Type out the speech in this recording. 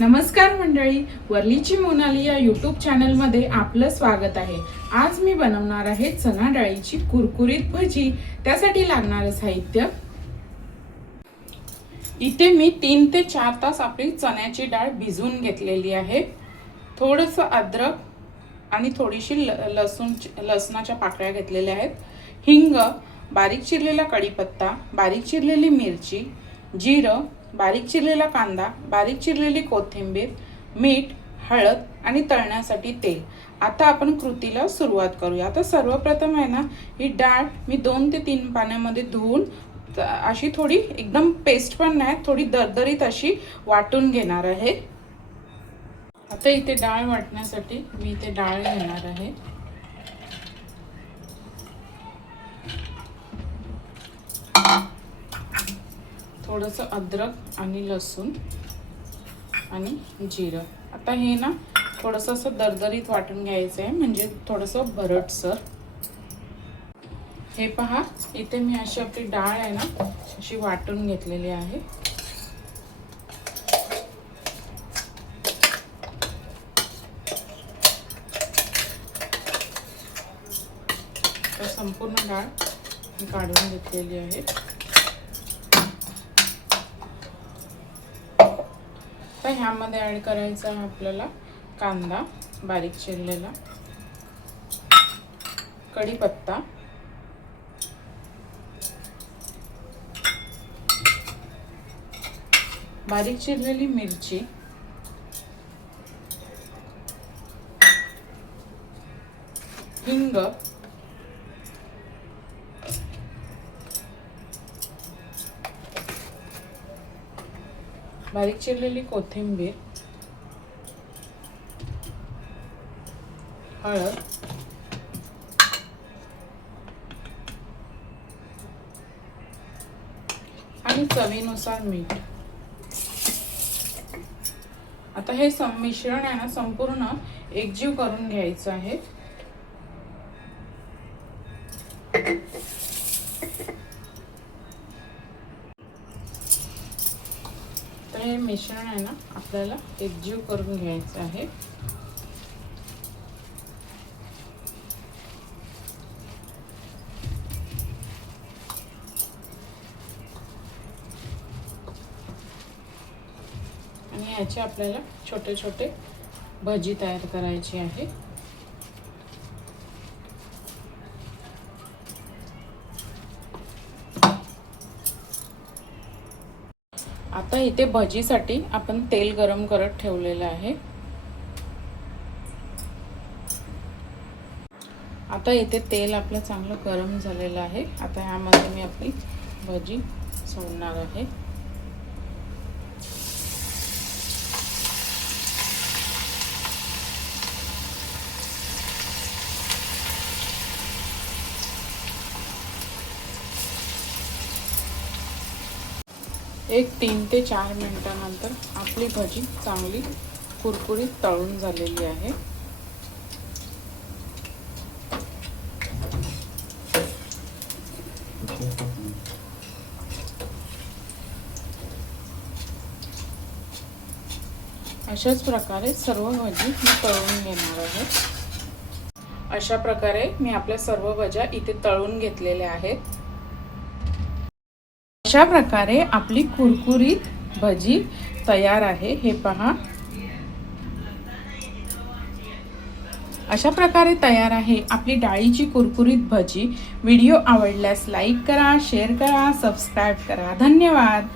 नमस्कार मंडळी, वरलीची मोनाली या यूट्यूब चॅनलमध्ये आपलं स्वागत आहे। आज मी बनवणार आहे चणा डाळीची कुरकुरीत भजी। त्यासाठी लागणारे साहित्य, इथे मी 3 ते 4 तास आपली चण्याची डाळ भिजवून घेतलेली आहे। थोडंसं अद्रक आणि थोडीशी लसणाच्या पाकळ्या घेतलेल्या आहेत। हिंग, बारीक चिरलेला कढीपत्ता, बारीक चिरलेली मिरची, जिरं, बारीक चिरलेला कांदा, बारीक चिरलेली कोथिंबीर, मीठ, हळद आणि तळण्यासाठी तेल। आता आपण कृतीला सुरुवात करूया। आता सर्वप्रथम आहे ना, ही डाळ मी 2 ते 3 पाण्यामध्ये धुवून अशी थोडी एकदम पेस्ट पण नाही, थोडी दरदरीत अशी वाटून घेणार आहे। आता इथे डाळ वाटण्यासाठी मी इथे डाळ घेणार आहे। थोडंसं अद्रक आणि लसूण आणि जिरं। आता हे ना थोडंसं असं दरदरीत वाटून घ्यायचं आहे, म्हणजे थोडंसं भरटसर। हे पहा, इथे मी अशी आपली डाळ आहे ना अशी वाटून घेतलेली आहे। तर संपूर्ण डाळ मी काढून घेतलेली आहे। तर ह्यामध्ये ॲड करायचा आहे आपल्याला कांदा बारीक चिरलेला, कढीपत्ता, बारीक चिरलेली मिरची, हिंग, बारीक चिरलेली कोथिंबीर, हळद आणि चवीनुसार मीठ। आता हे मिश्रण आहे ना संपूर्ण एकजीव करून घ्यायचं आहे। तर हे मिश्रण आहे ना आपल्याला एकजीव करून घ्यायचं आहे। आणि याचे आपल्याला छोटे छोटे भजी तयार करायची आहे। आता इथे भजीसाठी आपण तेल गरम करत ठेवलेलं आहे। आता इथे तेल आपलं चांगलं गरम झालेलं आहे। आता ह्यामध्ये मी आपली भजी सोडणार आहे। एक 3 ते 4 मिनिटांनंतर आपली भजी चांगली कुरकुरीत तळून झालेली आहे। अशाच प्रकारे सर्व भजी मी तळून घेणार आहे। अशा प्रकारे मी आपल्या सर्व भज्या इथे तळून घेतलेल्या आहेत। अशा प्रकारे आपली कुरकुरीत भजी तयार आहे। हे पहा, अशा प्रकारे तयार आहे आपली डाळीची कुरकुरीत भजी। व्हिडिओ आवडल्यास लाईक करा, शेअर करा, सबस्क्राइब करा। धन्यवाद।